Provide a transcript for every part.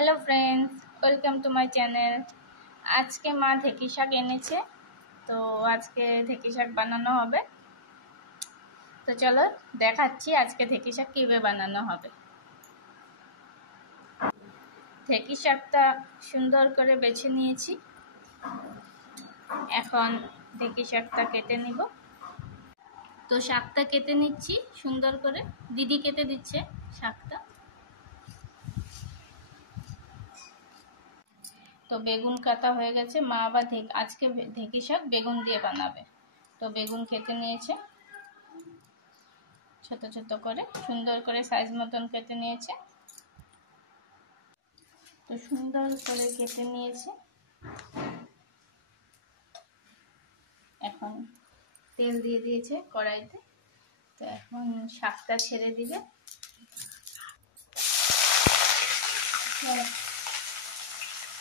Hello friends, welcome to my channel. আজকে মা ঢেঁকি শাক এনেছে, তো আজকে ঢেঁকি শাক বানানো হবে। তো চলো দেখাচ্ছি আজকে ঢেঁকি শাক কীভাবে বানানো হবে। ঢেঁকি শাকটা সুন্দর করে বেছে নিয়েছি, এখন ঢেঁকি শাকটা কেটে নিব। তো শাকটা কেটে নিচ্ছি সুন্দর করে, দিদি কেটে দিচ্ছে শাকটা। তো বেগুন কাটা হয়ে গেছে, মা আবার আজকে ঢেঁকি শাক বেগুন দিয়ে বানাবে। তো বেগুন কেটে নিয়েছে ছোট ছোট করে, সুন্দর করে সাইজ মতন কেটে নিয়েছে। তো সুন্দর করে কেটে নিয়েছে, এখন তেল দিয়ে দিয়েছে কড়াইতে। তো এখন শাকটা ছেড়ে দিবে।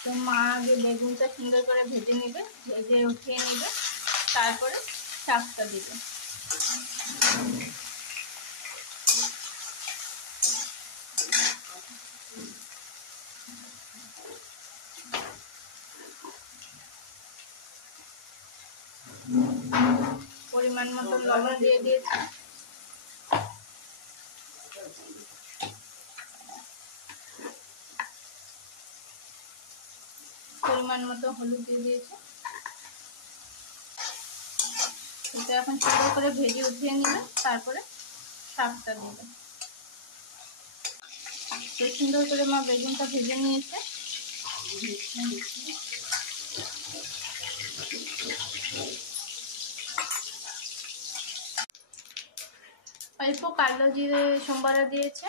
তো মা আগে বেগুনটা সুন্দর করে ভেজে নেবে, ভেজে উঠিয়ে নেবে, তারপরে শাকটা দিবে। পরিমাণ মতো লবণ দিয়ে দিয়েছি, পরিমাণ মতো হলুদ দিয়ে দিয়েছে। এটা এখন সুন্দর করে ভেজে উঠিয়ে নেবে, তারপরে শাকটা দেবে। তো সুন্দর করে মা বেগুনটা ভেজে নিয়েছে। অল্প কালো জিরে সম্বারা দিয়েছে,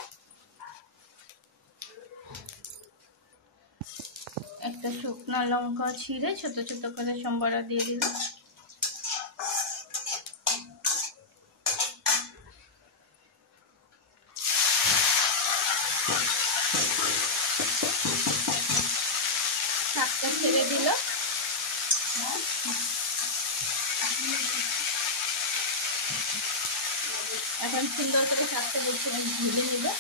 একটা শুকনো লঙ্কা ছিঁড়ে ছোট ছোট করে সম্বারা দিয়ে দিল। শাকটা ছেড়ে দিল, এখন সুন্দর করে শাকটা ভেজে নেবে।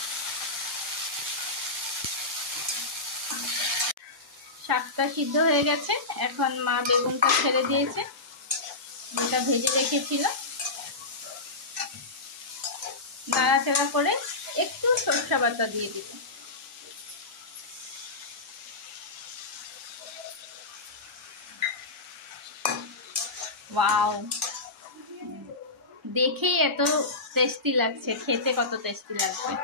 শাকটা সিদ্ধ হয়ে গেছে, এখন মা বেগুনটা ছেড়ে দিয়েছে, যেটা ভেজে রেখেছিল। নাড়াচাড়া করে একটু সরষে বাটা দিয়ে দিবে। ওয়াও, দেখেই এত টেস্টি লাগছে, খেতে কত টেস্টি লাগবে।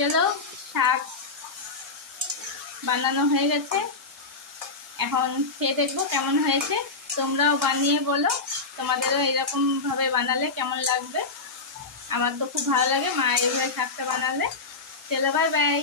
চলো, শাক বানানো হয়ে গেছে, এখন খেয়ে দেখবো কেমন হয়েছে। তোমরাও বানিয়ে বলো তোমাদেরও এরকম ভাবে বানালে কেমন লাগবে। আমার তো খুব ভালো লাগে মা এইভাবে শাকটা বানালে। চলো, বাই বাই।